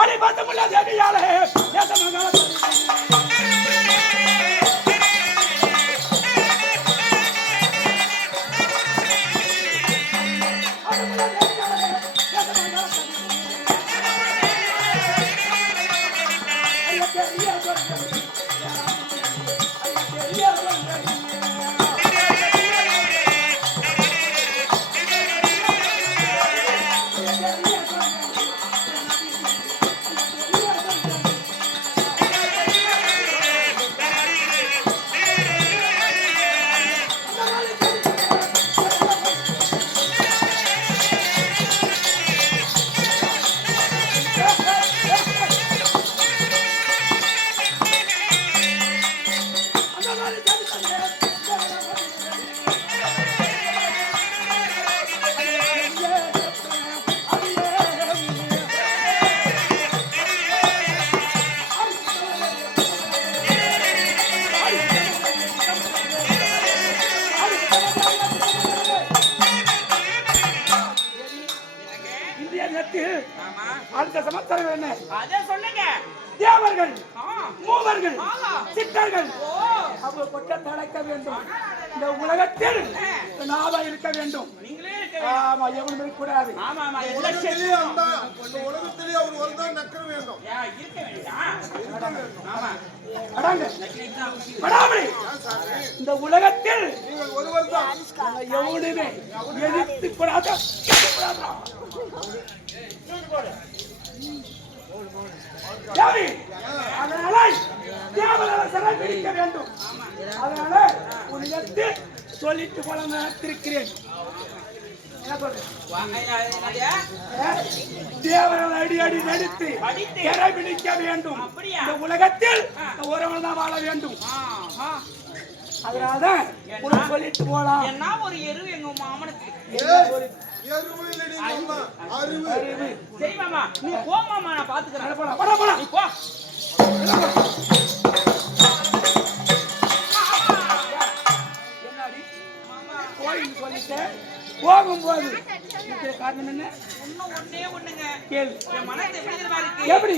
அடி பத்தமுள்ள தேவியாலே தேச மகால Yeah, yeah, yeah. ஆமா. அடுத்த சமஸ்தரம் என்ன? அதே சொல்லுங்க. தேவர்கள் மூவர்கள். சித்தர்கள். அவங்க கொட்ட தடைக்க வேண்டும். இந்த உலகத்தில் நாதா இருக்க வேண்டும். ஆமா எவனும் உலகத்திலே உலகத்திலே அவர் ஒருதான் நக்கர வேண்டும். இந்த உலகத்தில் ஒருவர் தான் எவனுமே எதிர்த்து கூடாது அதனால தேவனால சிறை வேண்டும் அதனால உன்னிடத்து சொல்லிட்டு போல நினைத்திருக்கிறேன் என்ன சொல்றேன் அடி அடி நடித்து வேண்டும் இந்த உலகத்தில் ஒருவன் தான் வாழ வேண்டும். அதனாலதான் உனக்கு சொல்லிட்டு போலாம். என்ன ஒரு எரு எங்க மாமனுக்கு? சரி மாமா நீ போ மாமா நான் பாத்துக்கிறேன். போலாம் போலாம் போலாம் நீ போ. என்னடி? கோயில் சொல்லிட்டு போகும்போது காரணம் என்ன ஒண்ணே ஒண்ணுங்க. கேள்வி என் மனசு எப்படி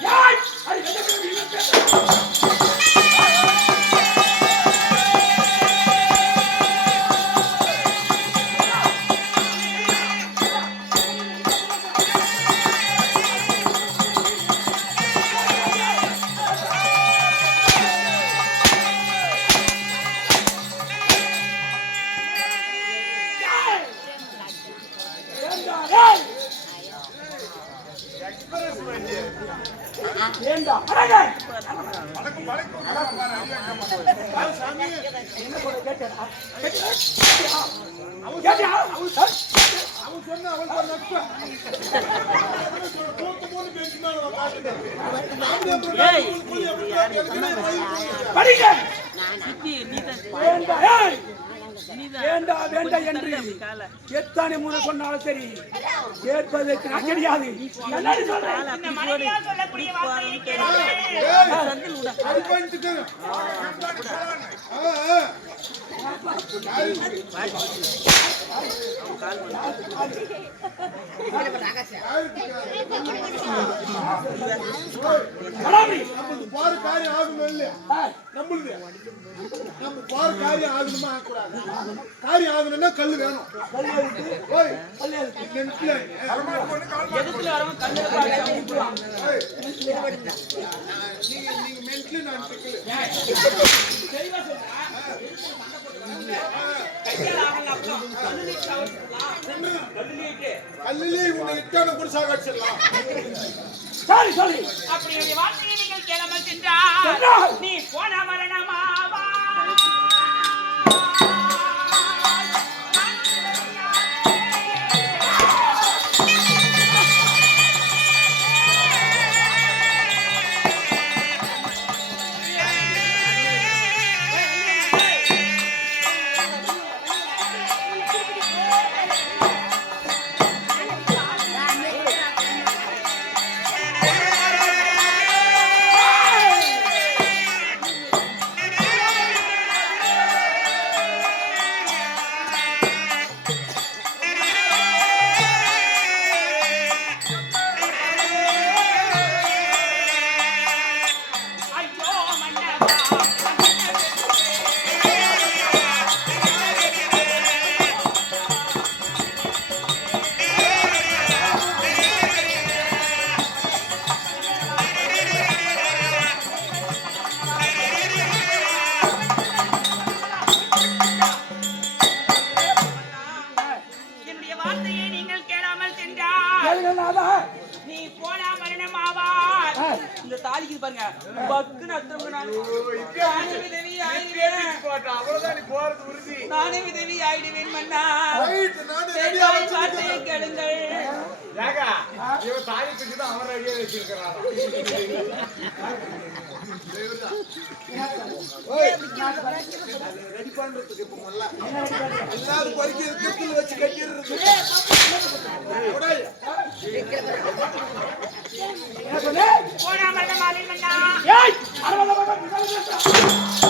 Yes! I நீதான் வேண்டா ஏய்! வேண்டா என்று எத்தனை முறை சொன்னாலும் சரி கேட்பதற்கு நான் கிடையாது சொல்லக்கூடிய பாரு காரியம் ஆகணும் இல்லையா நம்மளுது நம்ம பாரு காரியம் ஆகணுமா ஆகக்கூடாது காரியம் ஆகணும்னா கல்லு வேணும் நீங்க மென்ட்லி நான் கல்லிலே உன்னை இட்டான கூட சாகடிச்சிடலாம். சரி சொல்லி அப்படி வார்த்தையை நீங்கள் கேளாமல் சென்றால். நீ போன மரணமாவா ஆயிடுவேன் அவ்வளவுதான் நீ போறது உறுதி. நானே விதவி ஆயிடுவேன் மன்னா. வார்த்தையை கேளுங்கள். இவன் தாலி பிடிச்சு தான் அவன் ரெடியா வச்சிருக்கிறான். ரெடி பண்றதுக்கு இப்ப முதல்ல எல்லாரும் பொறுக்கி கிறிஸ்துல வச்சு கட்டிடுறது. உடல். என்ன சொன்னே போனா மரணமாலை மன்னா. ஏய் அரவண பக்கம்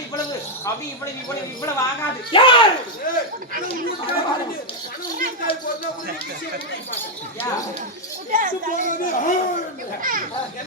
இவ்வளவு? அப்படி இவ்வளவு இவ்வளவு இவ்வளவு ஆகாது. ஏய்